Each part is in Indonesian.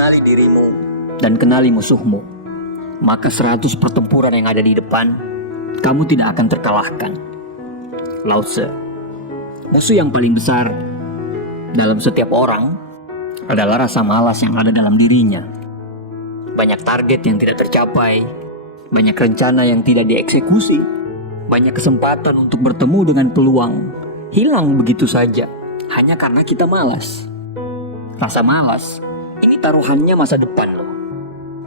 kenali dirimu dan kenali musuhmu, maka 100 pertempuran yang ada di depan, kamu tidak akan terkalahkan. Lao Tse. Musuh yang paling besar dalam setiap orang adalah rasa malas yang ada dalam dirinya. Banyak target yang tidak tercapai, banyak rencana yang tidak dieksekusi, banyak kesempatan untuk bertemu dengan peluang hilang begitu saja hanya karena kita malas. Rasa malas ini taruhannya masa depan loh.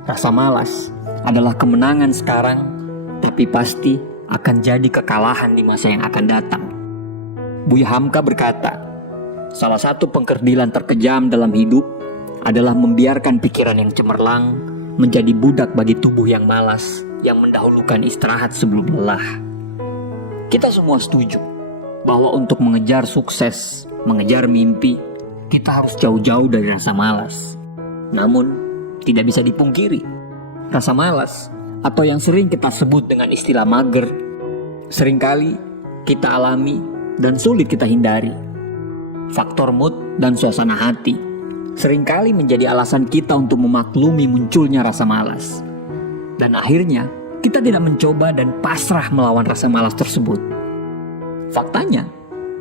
Rasa malas adalah kemenangan sekarang, tapi pasti akan jadi kekalahan di masa yang akan datang. Buya Hamka berkata, salah satu pengkerdilan terkejam dalam hidup adalah membiarkan pikiran yang cemerlang menjadi budak bagi tubuh yang malas, yang mendahulukan istirahat sebelum lelah. Kita semua setuju bahwa untuk mengejar sukses, mengejar mimpi, kita harus jauh-jauh dari rasa malas. Namun, tidak bisa dipungkiri, rasa malas atau yang sering kita sebut dengan istilah mager, seringkali kita alami dan sulit kita hindari. Faktor mood dan suasana hati seringkali menjadi alasan kita untuk memaklumi munculnya rasa malas. Dan akhirnya, kita tidak mencoba dan pasrah melawan rasa malas tersebut. Faktanya,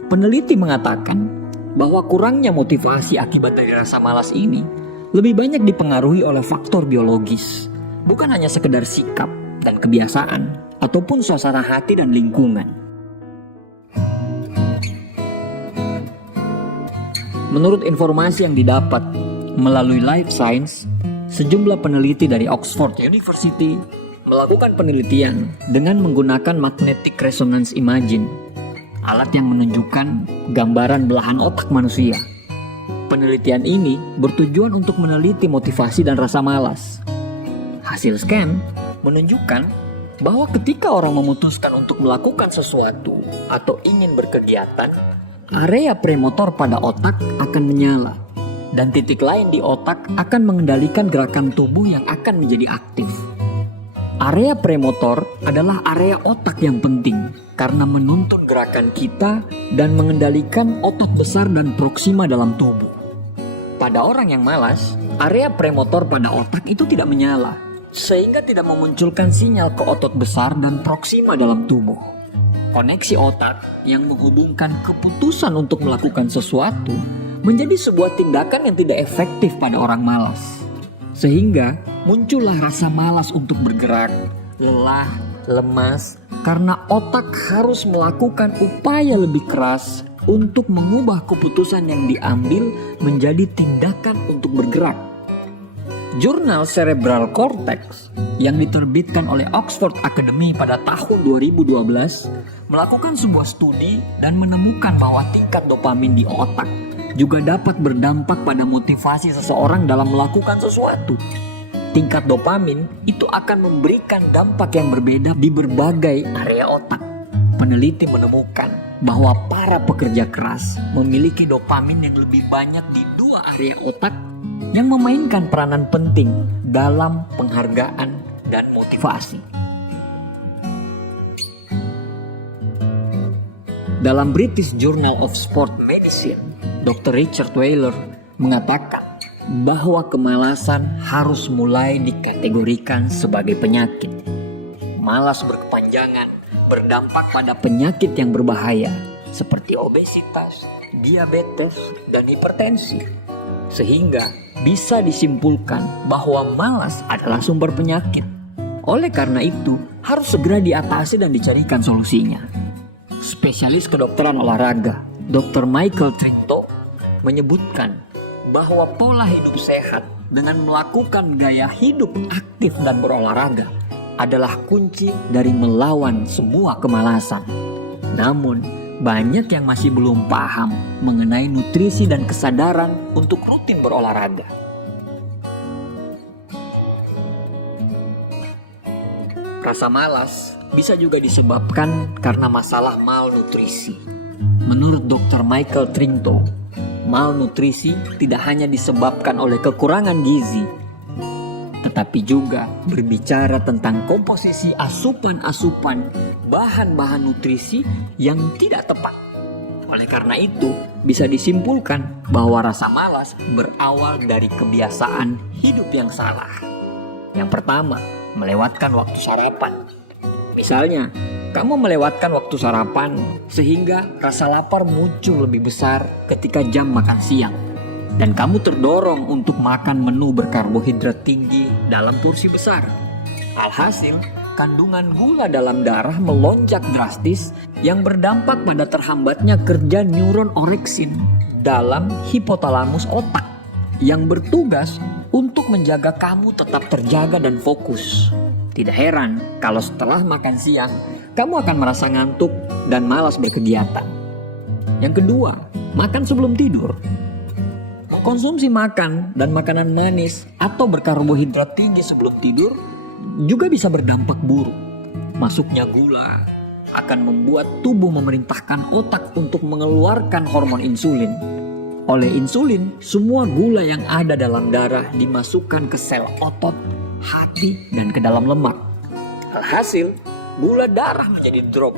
peneliti mengatakan bahwa kurangnya motivasi akibat dari rasa malas ini lebih banyak dipengaruhi oleh faktor biologis, bukan hanya sekedar sikap dan kebiasaan, ataupun suasana hati dan lingkungan. Menurut informasi yang didapat melalui Life Science, sejumlah peneliti dari Oxford University melakukan penelitian dengan menggunakan magnetic resonance imaging, alat yang menunjukkan gambaran belahan otak manusia. Penelitian ini bertujuan untuk meneliti motivasi dan rasa malas. Hasil scan menunjukkan bahwa ketika orang memutuskan untuk melakukan sesuatu atau ingin berkegiatan, area premotor pada otak akan menyala, dan titik lain di otak akan mengendalikan gerakan tubuh yang akan menjadi aktif. Area premotor adalah area otak yang penting karena menuntun gerakan kita dan mengendalikan otot besar dan proksima dalam tubuh. Pada orang yang malas, area premotor pada otak itu tidak menyala, sehingga tidak memunculkan sinyal ke otot besar dan proksima dalam tubuh. Koneksi otak yang menghubungkan keputusan untuk melakukan sesuatu menjadi sebuah tindakan yang tidak efektif pada orang malas. Sehingga muncullah rasa malas untuk bergerak, lelah, lemas, karena otak harus melakukan upaya lebih keras untuk mengubah keputusan yang diambil menjadi tindakan untuk bergerak. Jurnal Cerebral Cortex yang diterbitkan oleh Oxford Academy pada tahun 2012 melakukan sebuah studi dan menemukan bahwa tingkat dopamin di otak juga dapat berdampak pada motivasi seseorang dalam melakukan sesuatu. Tingkat dopamin itu akan memberikan dampak yang berbeda di berbagai area otak. Peneliti menemukan bahwa para pekerja keras memiliki dopamin yang lebih banyak di 2 area otak yang memainkan peranan penting dalam penghargaan dan motivasi. Dalam British Journal of Sport Medicine, Dr. Richard Weiler mengatakan bahwa kemalasan harus mulai dikategorikan sebagai penyakit. Malas berkepanjangan berdampak pada penyakit yang berbahaya seperti obesitas, diabetes, dan hipertensi. Sehingga bisa disimpulkan bahwa malas adalah sumber penyakit. Oleh karena itu, harus segera diatasi dan dicarikan solusinya. Spesialis kedokteran olahraga, Dr. Michael Trinto, menyebutkan bahwa pola hidup sehat dengan melakukan gaya hidup aktif dan berolahraga adalah kunci dari melawan semua kemalasan. Namun, banyak yang masih belum paham mengenai nutrisi dan kesadaran untuk rutin berolahraga. Rasa malas bisa juga disebabkan karena masalah malnutrisi. Menurut Dr. Michael Trinto, malnutrisi tidak hanya disebabkan oleh kekurangan gizi, tetapi juga berbicara tentang komposisi asupan-asupan bahan-bahan nutrisi yang tidak tepat. Oleh karena itu, bisa disimpulkan bahwa rasa malas berawal dari kebiasaan hidup yang salah. Yang pertama, melewatkan waktu sarapan. Misalnya, kamu melewatkan waktu sarapan sehingga rasa lapar muncul lebih besar ketika jam makan siang. Dan kamu terdorong untuk makan menu berkarbohidrat tinggi dalam porsi besar. Alhasil, kandungan gula dalam darah melonjak drastis yang berdampak pada terhambatnya kerja neuron oreksin dalam hipotalamus otak yang bertugas untuk menjaga kamu tetap terjaga dan fokus. Tidak heran kalau setelah makan siang, kamu akan merasa ngantuk dan malas berkegiatan. Yang kedua, makan sebelum tidur. Mengkonsumsi makan dan makanan manis atau berkarbohidrat tinggi sebelum tidur juga bisa berdampak buruk. Masuknya gula akan membuat tubuh memerintahkan otak untuk mengeluarkan hormon insulin. Oleh insulin, semua gula yang ada dalam darah dimasukkan ke sel otot, hati, dan ke dalam lemak. Alhasil, gula darah menjadi drop,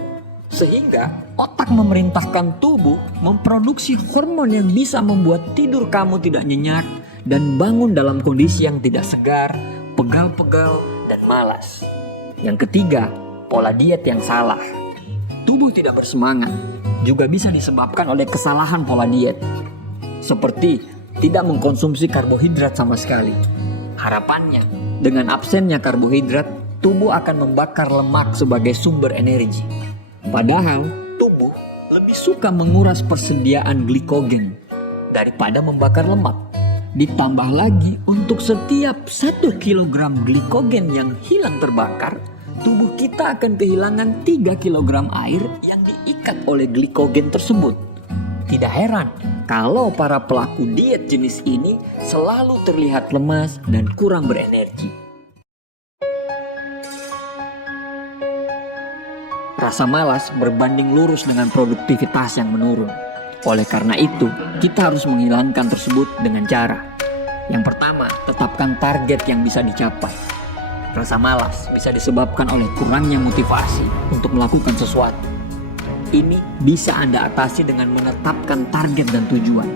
sehingga otak memerintahkan tubuh memproduksi hormon yang bisa membuat tidur kamu tidak nyenyak dan bangun dalam kondisi yang tidak segar, pegal-pegal, dan malas. Yang ketiga, pola diet yang salah. Tubuh tidak bersemangat juga bisa disebabkan oleh kesalahan pola diet, seperti tidak mengkonsumsi karbohidrat sama sekali. Harapannya, dengan absennya karbohidrat, tubuh akan membakar lemak sebagai sumber energi. Padahal, tubuh lebih suka menguras persediaan glikogen daripada membakar lemak. Ditambah lagi, untuk setiap 1 kilogram glikogen yang hilang terbakar, tubuh kita akan kehilangan 3 kilogram air yang diikat oleh glikogen tersebut. Tidak heran kalau para pelaku diet jenis ini selalu terlihat lemas dan kurang berenergi. Rasa malas berbanding lurus dengan produktivitas yang menurun. Oleh karena itu, kita harus menghilangkan tersebut dengan cara. Yang pertama, tetapkan target yang bisa dicapai. Rasa malas bisa disebabkan oleh kurangnya motivasi untuk melakukan sesuatu. Ini bisa Anda atasi dengan menetapkan target dan tujuan.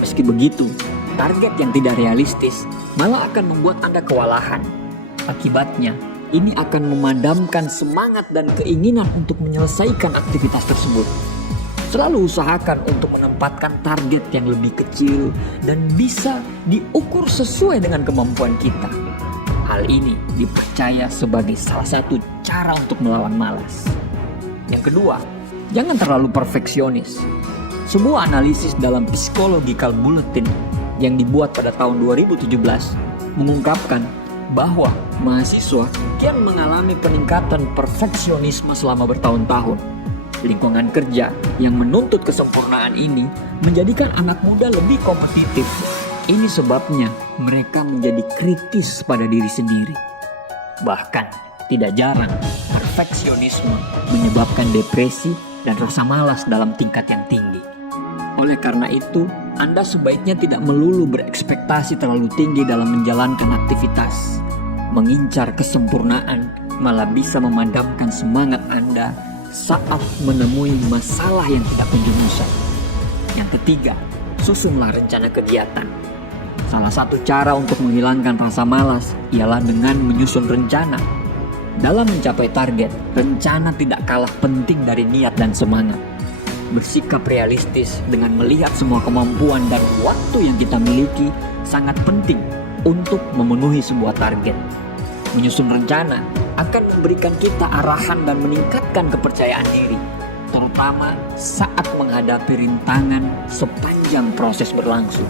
Meski begitu, target yang tidak realistis malah akan membuat Anda kewalahan. Akibatnya, ini akan memadamkan semangat dan keinginan untuk menyelesaikan aktivitas tersebut. Selalu usahakan untuk menempatkan target yang lebih kecil dan bisa diukur sesuai dengan kemampuan kita. Hal ini dipercaya sebagai salah satu cara untuk melawan malas. Yang kedua, jangan terlalu perfeksionis. Sebuah analisis dalam Psychological Bulletin yang dibuat pada tahun 2017 mengungkapkan bahwa mahasiswa kian mengalami peningkatan perfeksionisme selama bertahun-tahun. Lingkungan kerja yang menuntut kesempurnaan ini menjadikan anak muda lebih kompetitif. Ini sebabnya mereka menjadi kritis pada diri sendiri. Bahkan, tidak jarang perfeksionisme menyebabkan depresi dan rasa malas dalam tingkat yang tinggi. Oleh karena itu, Anda sebaiknya tidak melulu berekspektasi terlalu tinggi dalam menjalankan aktivitas. Mengincar kesempurnaan malah bisa memadamkan semangat Anda saat menemui masalah yang tidak kunjung usai. Yang ketiga, susunlah rencana kegiatan. Salah satu cara untuk menghilangkan rasa malas ialah dengan menyusun rencana. Dalam mencapai target, rencana tidak kalah penting dari niat dan semangat. Bersikap realistis dengan melihat semua kemampuan dan waktu yang kita miliki sangat penting untuk memenuhi sebuah target. Menyusun rencana akan memberikan kita arahan dan meningkatkan kepercayaan diri, terutama saat menghadapi rintangan sepanjang proses berlangsung.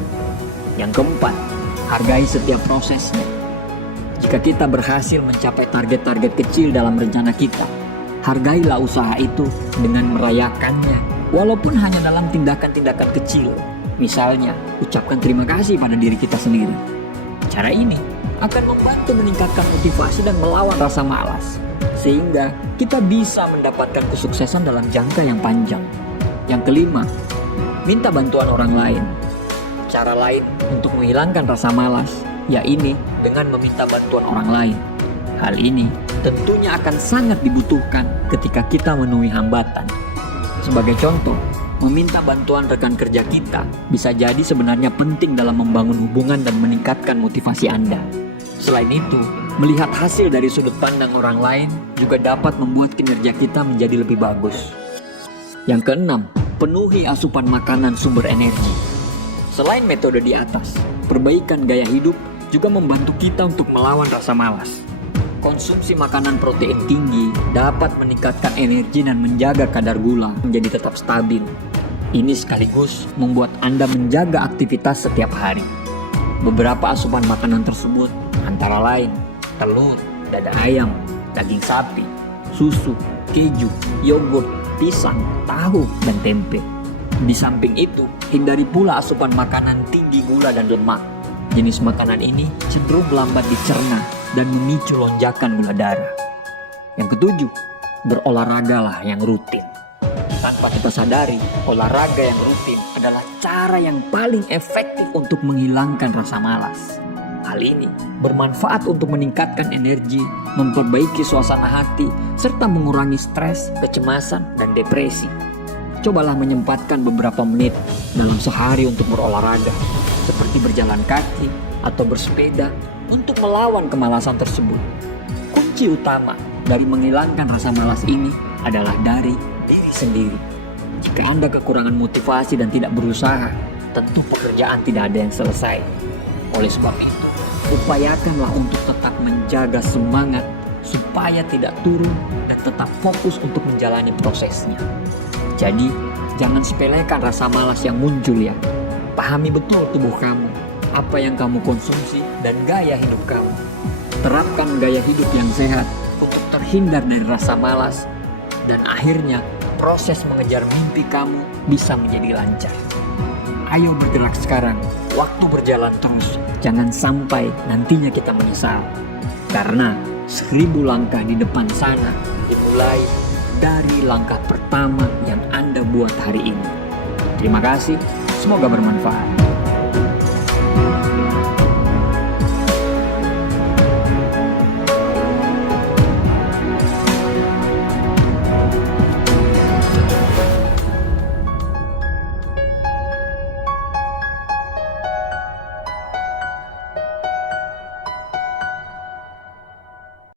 Yang keempat, hargai setiap prosesnya. Jika kita berhasil mencapai target-target kecil dalam rencana kita, hargailah usaha itu dengan merayakannya, walaupun hanya dalam tindakan-tindakan kecil. Misalnya, ucapkan terima kasih pada diri kita sendiri. Cara ini akan membantu meningkatkan motivasi dan melawan rasa malas, sehingga kita bisa mendapatkan kesuksesan dalam jangka yang panjang. Yang kelima, minta bantuan orang lain. Cara lain untuk menghilangkan rasa malas, yaitu dengan meminta bantuan orang lain. Hal ini tentunya akan sangat dibutuhkan ketika kita menemui hambatan. Sebagai contoh, Meminta bantuan rekan kerja kita bisa jadi sebenarnya penting dalam membangun hubungan dan meningkatkan motivasi Anda. Selain itu, melihat hasil dari sudut pandang orang lain juga dapat membuat kinerja kita menjadi lebih bagus. Yang keenam, penuhi asupan makanan sumber energi. Selain metode di atas, perbaikan gaya hidup juga membantu kita untuk melawan rasa malas. Konsumsi makanan protein tinggi dapat meningkatkan energi dan menjaga kadar gula menjadi tetap stabil. Ini sekaligus membuat Anda menjaga aktivitas setiap hari. Beberapa asupan makanan tersebut antara lain telur, dada ayam, daging sapi, susu, keju, yogurt, pisang, tahu, dan tempe. Di samping itu, hindari pula asupan makanan tinggi gula dan lemak. Jenis makanan ini cenderung lambat dicerna dan memicu lonjakan gula darah. Yang ketujuh, berolahragalah yang rutin. Tanpa kita sadari, olahraga yang rutin adalah cara yang paling efektif untuk menghilangkan rasa malas. Hal ini bermanfaat untuk meningkatkan energi, memperbaiki suasana hati, serta mengurangi stres, kecemasan, dan depresi. Cobalah menyempatkan beberapa menit dalam sehari untuk berolahraga, seperti berjalan kaki atau bersepeda untuk melawan kemalasan tersebut. Kunci utama dari menghilangkan rasa malas ini adalah dari diri sendiri. Jika Anda kekurangan motivasi dan tidak berusaha, tentu pekerjaan tidak ada yang selesai. Oleh sebab itu, upayakanlah untuk tetap menjaga semangat supaya tidak turun dan tetap fokus untuk menjalani prosesnya. Jadi, jangan sepelekan rasa malas yang muncul ya. Pahami betul tubuh kamu, apa yang kamu konsumsi, dan gaya hidup kamu. Terapkan gaya hidup yang sehat untuk terhindar dari rasa malas, dan akhirnya proses mengejar mimpi kamu bisa menjadi lancar. Ayo bergerak sekarang, waktu berjalan terus. Jangan sampai nantinya kita menyesal. Karena 1000 langkah di depan sana dimulai dari langkah pertama yang Anda buat hari ini. Terima kasih, semoga bermanfaat.